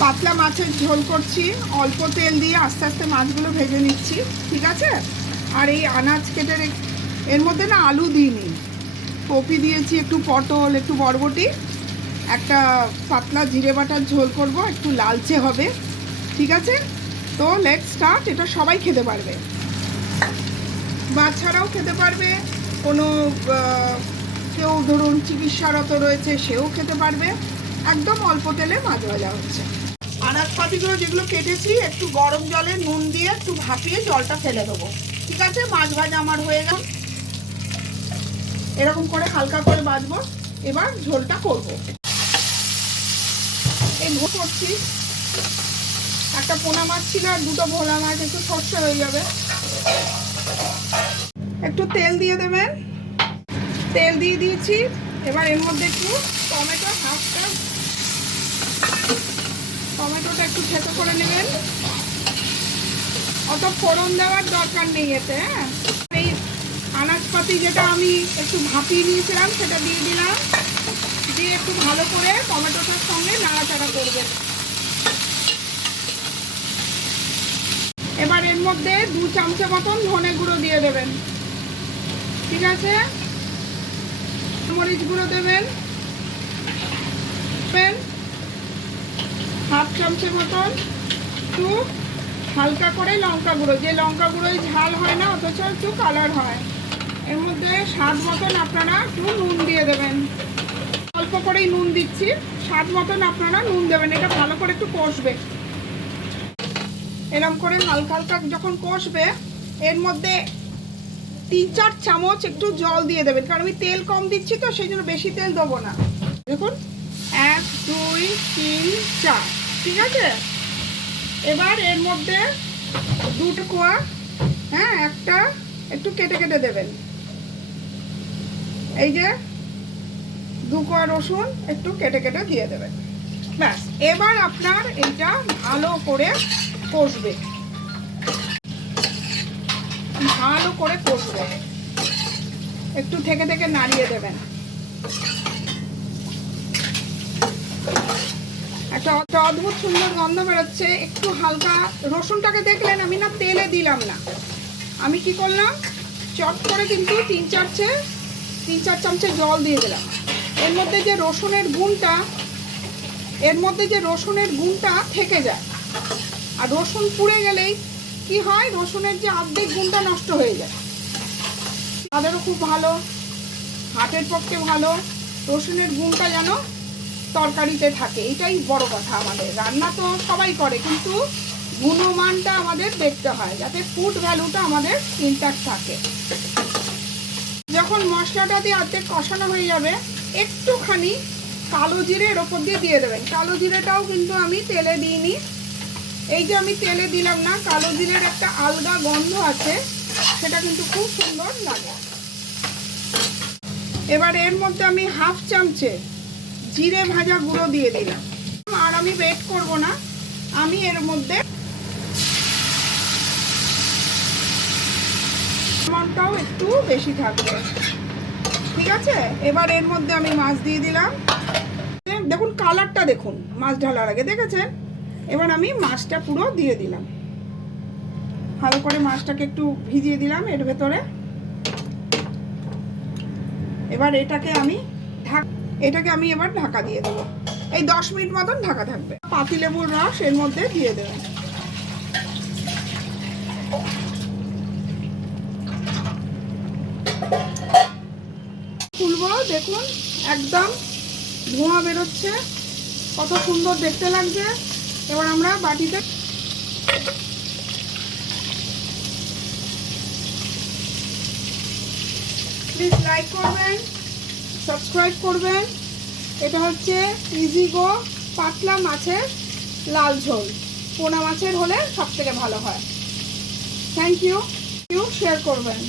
পাতলা মাছের ঝোল করছি, অল্প তেল দিয়ে আস্তে আস্তে মাছগুলো ভেজে নিচ্ছি, ঠিক আছে। আর এই আনাজ কেটে এর মধ্যে না আলু দিইনি, কপি দিয়েছি, একটু পটল, একটু বরবটি, একটা পাতলা জিরে বাটার ঝোল করব, একটু লালচে হবে, ঠিক আছে। তো লেটস স্টার্ট। এটা সবাই খেতে পারবে, বাচ্চারাও খেতে পারবে, কোনো কেউ ধরুন চিকিৎসারত রয়েছে সেও খেতে পারবে। একদম অল্প তেলে মাছ ভাজা হচ্ছে। আনাজপাতিগুলো যেগুলো কেটেছি একটু গরম জলে নুন দিয়ে একটু ভাপিয়ে জলটা ফেলে দেবো, ঠিক আছে। মাছ ভাজা আমার হয়ে গেল, এরকম করে হালকা করে ভাজবো। এবার ঝোলটা করব। এই ঝোল করছি, একটা পোনা মাছ ছিল আর দুটো ভোলা মাছ, একটু সর্ষে হয়ে যাবে। একটু তেল দিয়ে দেবেন, তেল দিয়ে দিয়েছি। এবার এর মধ্যে একটু টমেটো, টমেটোটা একটু থেতো করে নেবেন। অত ফোড়ন দেওয়ার দরকার নেই এতে, হ্যাঁ। এই আনাজপাতি যেটা আমি একটু ভাপিয়ে নিয়েছিলাম সেটা দিয়ে দিলাম, দিয়ে একটু ভালো করে টমেটোটার সঙ্গে নাড়াচাড়া করবেন। এবার এর মধ্যে 2 চামচে মতন ধনে গুঁড়ো দিয়ে দেবেন, ঠিক আছে। মরিচ গুঁড়ো দেবেন, হাফ চামচের মতন একটু হালকা করে লঙ্কা গুঁড়ো, যে লঙ্কা গুঁড়োয় ঝাল হয় না অথচ একটু কালার হয়। এর মধ্যে স্বাদ মতন আপনারা একটু নুন দিয়ে দেবেন, অল্প করেই নুন দিচ্ছি, স্বাদ মতন আপনারা নুন দেবেন। এটা ভালো করে একটু কষবে, এরকম করে হালকা হালকা যখন কষবে এর মধ্যে 3-4 চামচ একটু জল দিয়ে দেবেন, কারণ আমি তেল কম দিচ্ছি তো সেই জন্য বেশি তেল দেবো না। দেখুন 1 2 3 4, ঠিক আছে। এবার এর মধ্যে 2 কোয়া, হ্যাঁ, একটা একটু কেটে কেটে দেবেন। এই যে 2 কোয়া রসুন একটু কেটে কেটে দিয়ে দেবেন, ব্যাস। এবার আপনার এইটা ভালো করে কষবে, ভালো করে কষবে, একটু থেকে থেকে নাড়িয়ে দেবেন। একটা অদ্ভুত সুন্দর গন্ধ বেরোচ্ছে। একটু হালকা রসুনটাকে দেখলেন আমি না তেলে দিলাম না, আমি কি করলাম, চট করে কিন্তু 3-4 চামচে জল দিয়ে দিলাম। এর মধ্যে যে রসুনের গুণটা থেকে যায়, আর রসুন পুড়ে গেলেই কি হয়, রসুনের যে অর্ধেক গুণটা নষ্ট হয়ে যায়। তাদেরও খুব ভালো, হার্টের পক্ষে ভালো, রসুনের গুণটা যেন তরকারিতে থাকে, এটাই বড় কথা। আমাদের রান্না তো সবাই করে, কিন্তু গুণমানটা আমাদের দেখতে হয় যাতে ফুড ভ্যালুটা আমাদের ইনট্যাক্ট থাকে। যখন মশলাটা দিয়ে অর্ধেক কষানো হয়ে যাবে, একটুখানি কালো জিরে এর ওপর দিয়ে দেবেন। কালো জিরেটাও কিন্তু আমি তেলে দিইনি, এই যে আমি তেলে দিলাম না, কালো জিরের একটা আলগা গন্ধ আছে, সেটা কিন্তু খুব সুন্দর লাগে। এবার এর মধ্যে আমি হাফ চামচে জিরে ভাজা গুঁড়ো দিয়ে দিলাম। আর আমি ওয়েট করব না, আমি এর মধ্যে লবণটাও একটু বেশি থাকবে, ঠিক আছে। এবার এর মধ্যে আমি মাছ দিয়ে দিলাম, দেখুন কালারটা দেখুন মাছ ঢালার আগে, দেখেছেন। এবার আমি মাছটা পুরো দিয়ে দিলাম, ভালো করে মাছটাকে একটু ভিজিয়ে দিলাম এর ভেতরে। এবার এটাকে আমি এবার ঢাকা দিয়ে দেবো, এই 10 মিনিট মতন ঢাকা থাকবে। পাতিলেবুর রস এর মধ্যে দিয়ে দেবেন, খুলবো, দেখুন একদম ধোঁয়া বেরোচ্ছে, কত সুন্দর দেখতে লাগছে। এবার আমরা বাটিতে প্লিজ লাইক করবেন, সাবস্ক্রাইব করবেন। এটা হচ্ছে ইজি গো পাতলা মাছের লাল ঝোল, পোনা মাছের হলে সব থেকে ভালো হয়। থ্যাংক ইউ, শেয়ার করবেন।